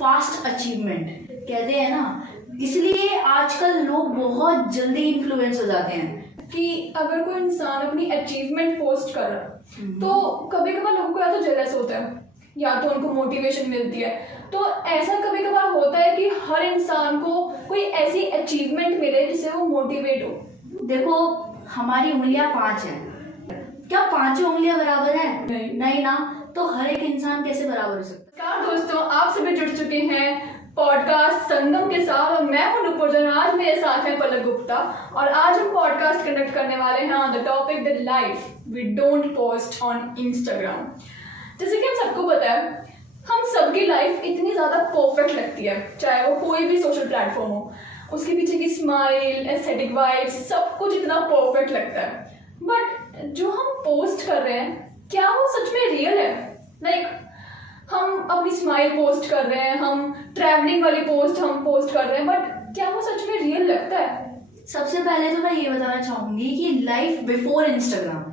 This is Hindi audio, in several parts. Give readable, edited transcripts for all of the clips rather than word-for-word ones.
फास्ट अचीवमेंट कहते हैं ना, इसलिए आजकल लोग बहुत जल्दी इन्फ्लुएंस हो जाते हैं कि अगर कोई इंसान अपनी अचीवमेंट पोस्ट कर रहा है तो कभी कभार लोगों को या तो जेलस होता है या तो उनको मोटिवेशन मिलती है। तो ऐसा कभी कभार होता है कि हर इंसान को कोई ऐसी अचीवमेंट मिले जिससे वो मोटिवेट हो। देखो, हमारी उंगलियां 5 हैं, क्या पांचों उंगलियां बराबर हैं? नहीं ना, तो हर एक इंसान कैसे बराबर हो सकता है? नमस्कार दोस्तों, आप सभी जुड़ चुके हैं पॉडकास्ट संगम के साथ और मैं हूं नुपुर। आज मेरे साथ है पलक गुप्ता और आज हम पॉडकास्ट कंडक्ट करने वाले हैं on the topic the life we don't post on Instagram. जैसे कि हम सबको पता है, हम सबकी लाइफ इतनी ज़्यादा परफेक्ट लगती है, चाहे वो कोई भी सोशल प्लेटफॉर्म हो। उसके पीछे की स्माइल, एस्थेटिक वाइब्स, सब कुछ इतना परफेक्ट लगता है। बट जो हम पोस्ट कर रहे हैं, क्या वो सच में रियल है? लाइक हम अपनी स्माइल पोस्ट कर रहे हैं, हम ट्रैवलिंग वाली पोस्ट हम पोस्ट कर रहे हैं, बट क्या वो सच में रियल लगता है? सबसे पहले तो मैं ये बताना चाहूंगी कि life before Instagram,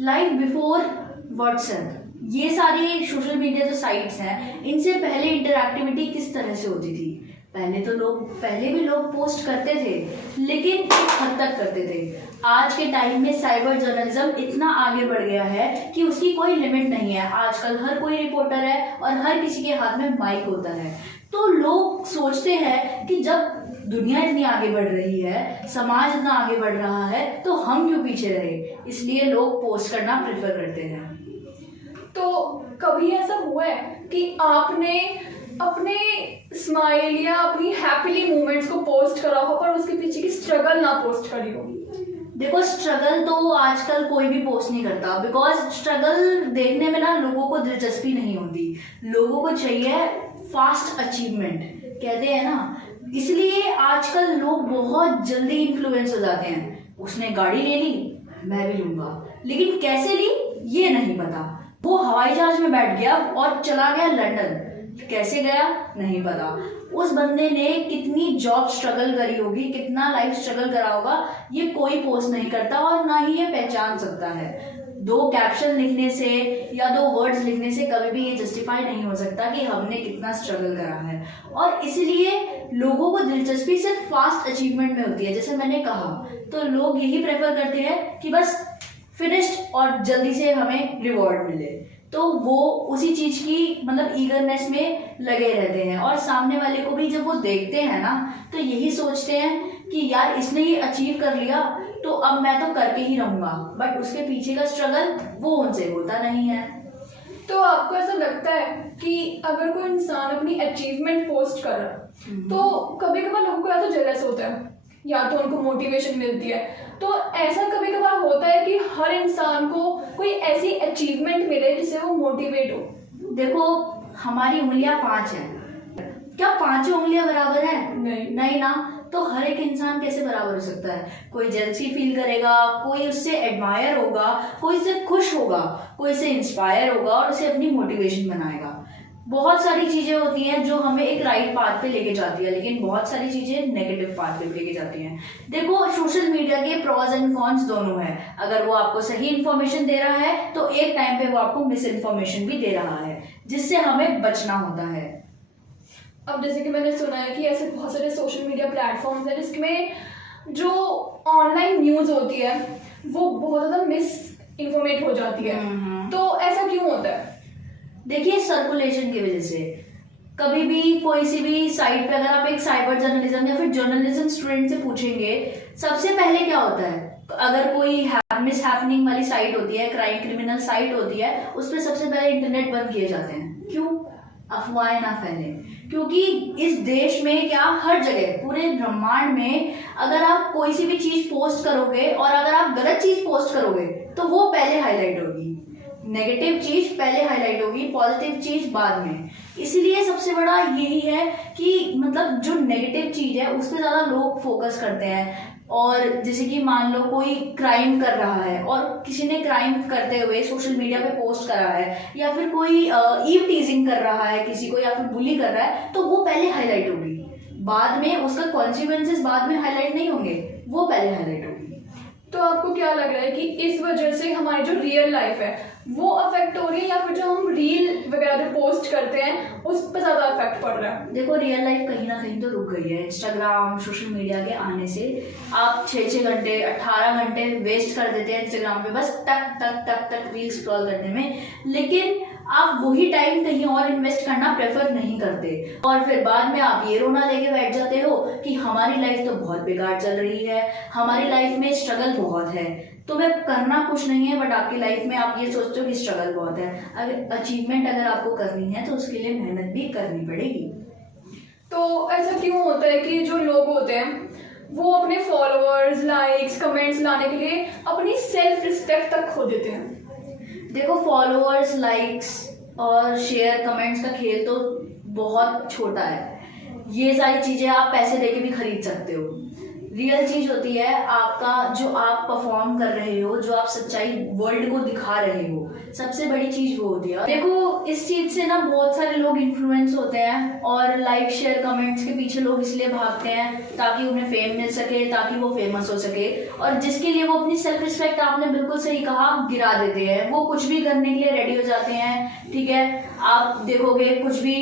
life before WhatsApp, ये सारी सोशल मीडिया जो साइट्स हैं, इनसे पहले इंटरएक्टिविटी किस तरह से होती थी? पहले भी लोग पोस्ट करते थे, लेकिन एक हद तक करते थे। आज के टाइम में साइबर जर्नलिज्म इतना आगे बढ़ गया है कि उसकी कोई लिमिट नहीं है। आजकल हर कोई रिपोर्टर है और हर किसी के हाथ में माइक होता है। तो लोग सोचते हैं कि जब दुनिया इतनी आगे बढ़ रही है, समाज इतना आगे बढ़ रहा है, तो हम क्यों पीछे रहे? इसलिए लोग पोस्ट करना प्रेफर करते हैं। तो कभी ऐसा हुआ है कि आपने अपने स्माइल या अपनी हैप्पीली मोमेंट्स को पोस्ट करा हो पर उसके पीछे की स्ट्रगल ना पोस्ट करी हो? देखो, स्ट्रगल तो आजकल कोई भी पोस्ट नहीं करता, बिकॉज स्ट्रगल देखने में ना लोगों को दिलचस्पी नहीं होती। लोगों को चाहिए फास्ट अचीवमेंट, कहते हैं ना, इसलिए आजकल लोग बहुत जल्दी इन्फ्लुएंस हो जाते हैं। उसने गाड़ी ले ली, मैं भी लूंगा, लेकिन कैसे ली ये नहीं पता। वो हवाई जहाज में बैठ गया और चला गया लंदन, कैसे गया नहीं पता। उस बंदे ने कितनी जॉब स्ट्रगल करी होगी, कितना लाइफ स्ट्रगल करा होगा, ये कोई पोस्ट नहीं करता और ना ही ये पहचान सकता है। 2 कैप्शन लिखने से या 2 वर्ड्स लिखने से कभी भी ये जस्टिफाई नहीं हो सकता कि हमने कितना स्ट्रगल करा है। और इसलिए लोगों को दिलचस्पी सिर्फ फास्ट अचीवमेंट में होती है। जैसे मैंने कहा, तो लोग यही प्रेफर करते हैं कि बस फिनिश्ड और जल्दी से हमें रिवॉर्ड मिले, तो वो उसी चीज की मतलब ईगरनेस में लगे रहते हैं। और सामने वाले को भी जब वो देखते हैं ना, तो यही सोचते हैं कि यार इसने ये अचीव कर लिया, तो अब मैं तो करके ही रहूंगा। बट उसके पीछे का स्ट्रगल वो उनसे होता नहीं है। तो आपको ऐसा लगता है कि अगर कोई इंसान अपनी अचीवमेंट पोस्ट कर रहा है तो कभी कभार लोगों को या तो जेलस होता है या तो उनको मोटिवेशन मिलती है। तो ऐसा कभी कभार होता है कि हर इंसान को कोई ऐसी अचीवमेंट मिले जिससे वो मोटिवेट हो। देखो, हमारी उंगलियां 5 हैं, क्या पांचों उंगलियां बराबर हैं? नहीं ना, तो हर एक इंसान कैसे बराबर हो सकता है? कोई जेलसी फील करेगा, कोई उससे एडमायर होगा, कोई उससे खुश होगा, कोई उससे इंस्पायर होगा और उसे अपनी मोटिवेशन बनाएगा। बहुत सारी चीजें होती हैं जो हमें एक राइट पाथ पे लेके जाती है, लेकिन बहुत सारी चीजें नेगेटिव पाथ पे लेके जाती हैं। देखो, सोशल मीडिया के प्रॉज एंड कॉन्स दोनों है। अगर वो आपको सही इन्फॉर्मेशन दे रहा है तो एक टाइम पे वो आपको मिस इन्फॉर्मेशन भी दे रहा है, जिससे हमें बचना होता है। अब जैसे कि मैंने सुना है कि ऐसे बहुत सारे सोशल मीडिया प्लेटफॉर्म्स हैं जिसमें जो ऑनलाइन न्यूज़ होती है वो बहुत ज़्यादा मिस इन्फॉर्मेट हो जाती है। तो ऐसा क्यों होता है? देखिए, सर्कुलेशन की वजह से। कभी भी कोई सी भी साइट पे अगर आप एक साइबर जर्नलिज्म या फिर जर्नलिज्म स्टूडेंट से पूछेंगे, सबसे पहले क्या होता है? अगर कोई मिस हैपनिंग वाली साइट होती है, क्राइम क्रिमिनल साइट होती है, उस पर सबसे पहले इंटरनेट बंद किए जाते हैं। क्यों? अफवाहें ना फैले। क्योंकि इस देश में क्या, हर जगह पूरे ब्रह्मांड में अगर आप कोई सी भी चीज पोस्ट करोगे और अगर आप गलत चीज पोस्ट करोगे तो वो पहले हाईलाइट होगी। नेगेटिव चीज पहले हाईलाइट होगी, पॉजिटिव चीज बाद में। इसलिए सबसे बड़ा यही है कि मतलब जो नेगेटिव चीज है उस पर ज्यादा लोग फोकस करते हैं। और जैसे कि मान लो कोई क्राइम कर रहा है और किसी ने क्राइम करते हुए सोशल मीडिया पे पोस्ट करा है, या फिर कोई ईव टीजिंग कर रहा है किसी को, या फिर बुली कर रहा है, तो वो पहले हाईलाइट होगी। बाद में उसका कॉन्सिक्वेंसेस बाद में हाईलाइट नहीं होंगे, वो पहले हाईलाइट होगी। तो आपको क्या लग रहा है कि इस वजह से हमारी जो रियल लाइफ है वो अफेक्ट हो रही है, या फिर जो हम रील वगैरह जो पोस्ट करते हैं उस पर ज़्यादा इफेक्ट पड़ रहा है? देखो, रियल लाइफ कहीं ना कहीं तो रुक गई है। इंस्टाग्राम, सोशल मीडिया के आने से आप 6-6 घंटे, 18 घंटे वेस्ट कर देते हैं इंस्टाग्राम पे बस टक टक टक टक रील स्क्रॉल करने में, लेकिन आप वही टाइम कहीं और इन्वेस्ट करना प्रेफर नहीं करते। और फिर बाद में आप ये रोना लेके बैठ जाते हो कि हमारी लाइफ तो बहुत बेकार चल रही है, हमारी लाइफ में स्ट्रगल बहुत है। तुम्हें करना कुछ नहीं है, बट आपकी लाइफ में आप ये सोचते हो कि स्ट्रगल बहुत है। अगर अचीवमेंट अगर आपको करनी है तो उसके लिए मेहनत भी करनी पड़ेगी। तो ऐसा क्यों होता है कि जो लोग होते हैं वो अपने फॉलोअर्स, लाइक्स, कमेंट्स लाने के लिए अपनी सेल्फ रिस्पेक्ट तक खो देते हैं? देखो, फॉलोअर्स, लाइक्स और शेयर, कमेंट्स का खेल तो बहुत छोटा है। ये सारी चीज़ें आप पैसे देके भी खरीद सकते हो। रियल चीज़ होती है आपका, जो आप परफॉर्म कर रहे हो, जो आप सच्चाई वर्ल्ड को दिखा रहे हो, सबसे बड़ी चीज़ वो होती है। देखो, इस चीज़ से ना बहुत सारे लोग इन्फ्लुएंस होते हैं और लाइक, शेयर, कमेंट्स के पीछे लोग इसलिए भागते हैं ताकि उन्हें फेम मिल सके, ताकि वो फेमस हो सके, और जिसके लिए वो अपनी सेल्फ रिस्पेक्ट, आपने बिल्कुल सही कहा, गिरा देते हैं। वो कुछ भी करने के लिए रेडी हो जाते हैं। ठीक है, आप देखोगे कुछ भी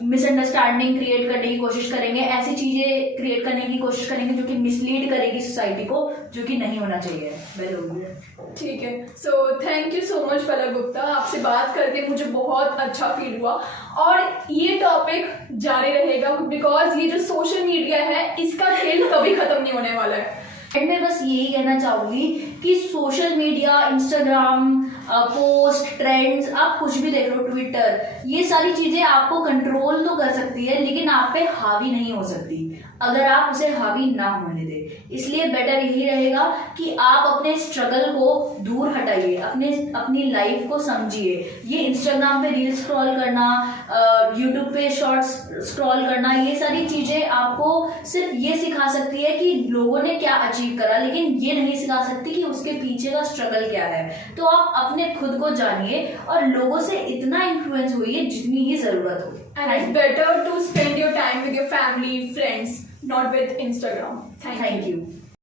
मिसअंडरस्टैंडिंग क्रिएट करने की कोशिश करेंगे, ऐसी चीज़ें क्रिएट करने की कोशिश करेंगे जो कि मिसलीड करेगी सोसाइटी को, जो कि नहीं होना चाहिए। ठीक है, so thank you so much Palak Gupta, आपसे बात करके मुझे बहुत अच्छा फील हुआ और ये टॉपिक जारी रहेगा बिकॉज ये जो सोशल मीडिया है इसका खेल कभी खत्म नहीं होने वाला है। एंड मैं बस यही कहना चाहूँगी कि social media, Instagram, post, trends, आप कुछ भी देख लो, ट्विटर, ये सारी चीज़ें आपको कंट्रोल तो कर सकती है लेकिन आप पे हावी नहीं हो सकती अगर आप उसे हावी ना होने दें। इसलिए बेटर यही रहेगा कि आप अपने स्ट्रगल को दूर हटाइए, अपनी लाइफ को समझिए। ये इंस्टाग्राम पे रील स्क्रॉल करना, यूट्यूब पे शॉर्ट्स स्क्रॉल करना, ये सारी चीज़ें आपको सिर्फ ये सिखा सकती है कि लोगों ने क्या अचीव करा, लेकिन ये नहीं सिखा सकती कि उसके पीछे का स्ट्रगल क्या है। तो आप अपने खुद को जानिए और लोगों से इतना इन्फ्लुएंस होइए जितनी ही ज़रूरत हो। And it's better to spend your time with your family, friends, not with Instagram. Thank you.